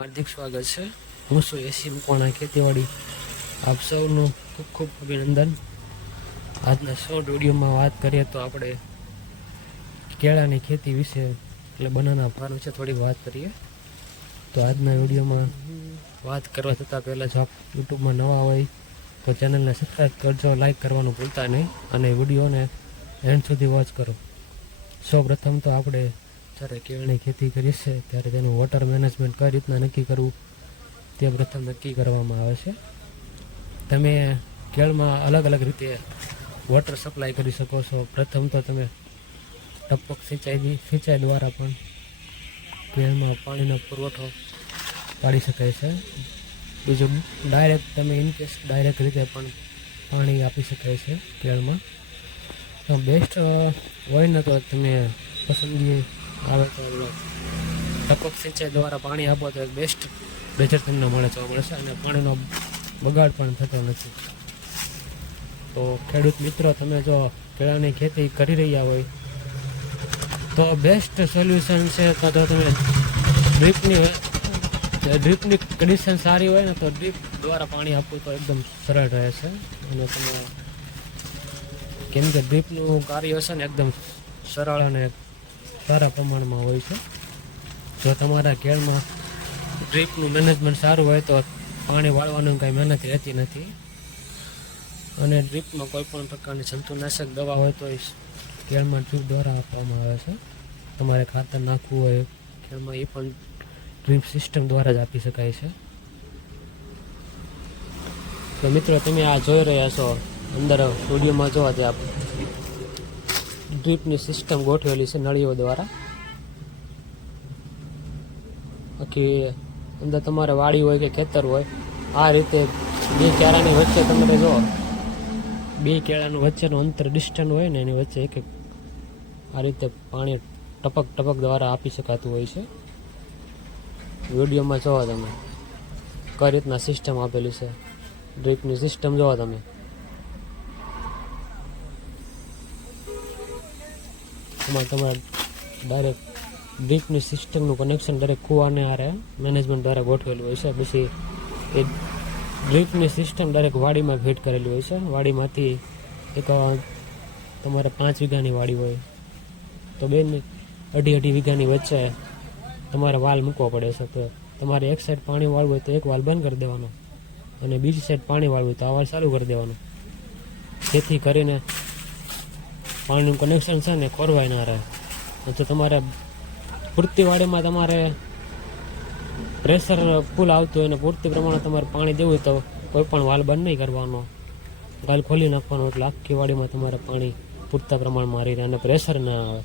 હાર્દિક સ્વાગત છે। હું છું એસી મકવાણા ખેતીવાડી। આપ સૌનું ખૂબ ખૂબ અભિનંદન। આજના શોર્ટ વિડીયોમાં વાત કરીએ તો આપણે કેળાની ખેતી વિશે એટલે બનાના ફાર્મ વિશે થોડીક વાત કરીએ। તો આજના વિડીયોમાં વાત કરવા જતાં પહેલાં જો આપ યુટ્યુબમાં નવા હોય તો ચેનલને સબસ્ક્રાઈબ કરજો, લાઈક કરવાનું ભૂલતા નહીં અને વિડીયોને એન્ડ સુધી વોચ કરો। સૌ પ્રથમ તો આપણે જ્યારે કેળાની ખેતી કરીએ છીએ ત્યારે તેનું વોટર મેનેજમેન્ટ કઈ રીતના નક્કી કરવું તે પ્રથમ નક્કી કરવામાં આવે છે। તમે કેળમાં અલગ અલગ રીતે વોટર સપ્લાય કરી શકો છો। પ્રથમ તો તમે ટપક સિંચાઈ દ્વારા પણ કેળમાં પાણીનો પુરવઠો પાડી શકાય છે। બીજું ડાયરેક્ટ તમે ઇનકેસ ડાયરેક્ટ રીતે પણ પાણી આપી શકાય છે કેળમાં। તો બેસ્ટ હોય ને તો તમે પસંદગી આવે તો ટપક સિંચાઈ દ્વારા પાણી આપો તો બેસ્ટ રિઝલ્ટ તમને જોવા મળશે અને પાણીનો બગાડ પણ થતો નથી। તો ખેડૂત મિત્રો, તમે જો કેળાની ખેતી કરી રહ્યા હોય તો બેસ્ટ સોલ્યુશન છે તો તમે ડ્રીપની કન્ડિશન સારી હોય ને તો ડ્રીપ દ્વારા પાણી આપવું તો એકદમ સરળ રહે છે। અને તમે કેમ કે ડ્રીપનું કાર્ય છે ને એકદમ સરળ અને સારા પ્રમાણમાં હોય છે। જો તમારા કેળમાં ડ્રીપનું મેનેજમેન્ટ સારું હોય તો પાણી વાળવાનું કંઈ મહેનત રહેતી નથી અને ડ્રીપમાં કોઈ પણ પ્રકારની જંતુનાશક દવા હોય તો કેળમાં ડ્રીપ દ્વારા આપવામાં આવે છે। તમારે ખાતર નાખવું હોય કેળમાં એ પણ ડ્રીપ સિસ્ટમ દ્વારા જ આપી શકાય છે। તો મિત્રો, તમે આ જોઈ રહ્યા છો અંદર વિડીયોમાં જોવા તે આપ ડ્રીપની સિસ્ટમ ગોઠવેલી છે નળીઓ દ્વારા। બાકી અંદર તમારે વાડી હોય કે ખેતર હોય, આ રીતે બે કેળાની વચ્ચે તમારે જો બે કેળાનું વચ્ચેનું અંતર ડિસ્ટન્સ હોય ને એની વચ્ચે એક આ રીતે પાણી ટપક ટપક દ્વારા આપી શકાતું હોય છે। વિડીયોમાં જોવા તમે કઈ રીતના સિસ્ટમ આપેલી છે, ડ્રીપની સિસ્ટમ જોવા તમે। તમારે ડાયરેક્ટ ડ્રીપની સિસ્ટમનું કનેક્શન ડાયરેક્ટ કૂવાને આરે મેનેજમેન્ટ દ્વારા ગોઠવેલું હોય છે। પછી એ ડ્રીપની સિસ્ટમ ડાયરેક્ટ વાડીમાં ફિટ કરેલી હોય છે। વાડીમાંથી એક તમારે 5 વીઘાની વાડી હોય તો બેની 2.5 વીઘાની વચ્ચે તમારે વાલ મૂકવો પડે છે। તો તમારે એક સાઈડ પાણી વાળવું હોય તો એક વાલ બંધ કરી દેવાનો અને બીજી સાઈડ પાણી વાળવું હોય તો આ વાલ ચાલુ કરી દેવાનો, જેથી કરીને પાણીનું કનેક્શન છે ને ખોરવાય ના રહે। તો તમારે પૂરતી વાડીમાં તમારે પ્રેશર ફૂલ આવતું હોય અને પૂરતી પ્રમાણે તમારે પાણી દેવું હોય તો કોઈ પણ વાલ બંધ નહીં કરવાનો, વાલ ખોલી નાખવાનો એટલે આખી વાડીમાં તમારે પાણી પૂરતા પ્રમાણમાં રહી રહે અને પ્રેશર ના આવે।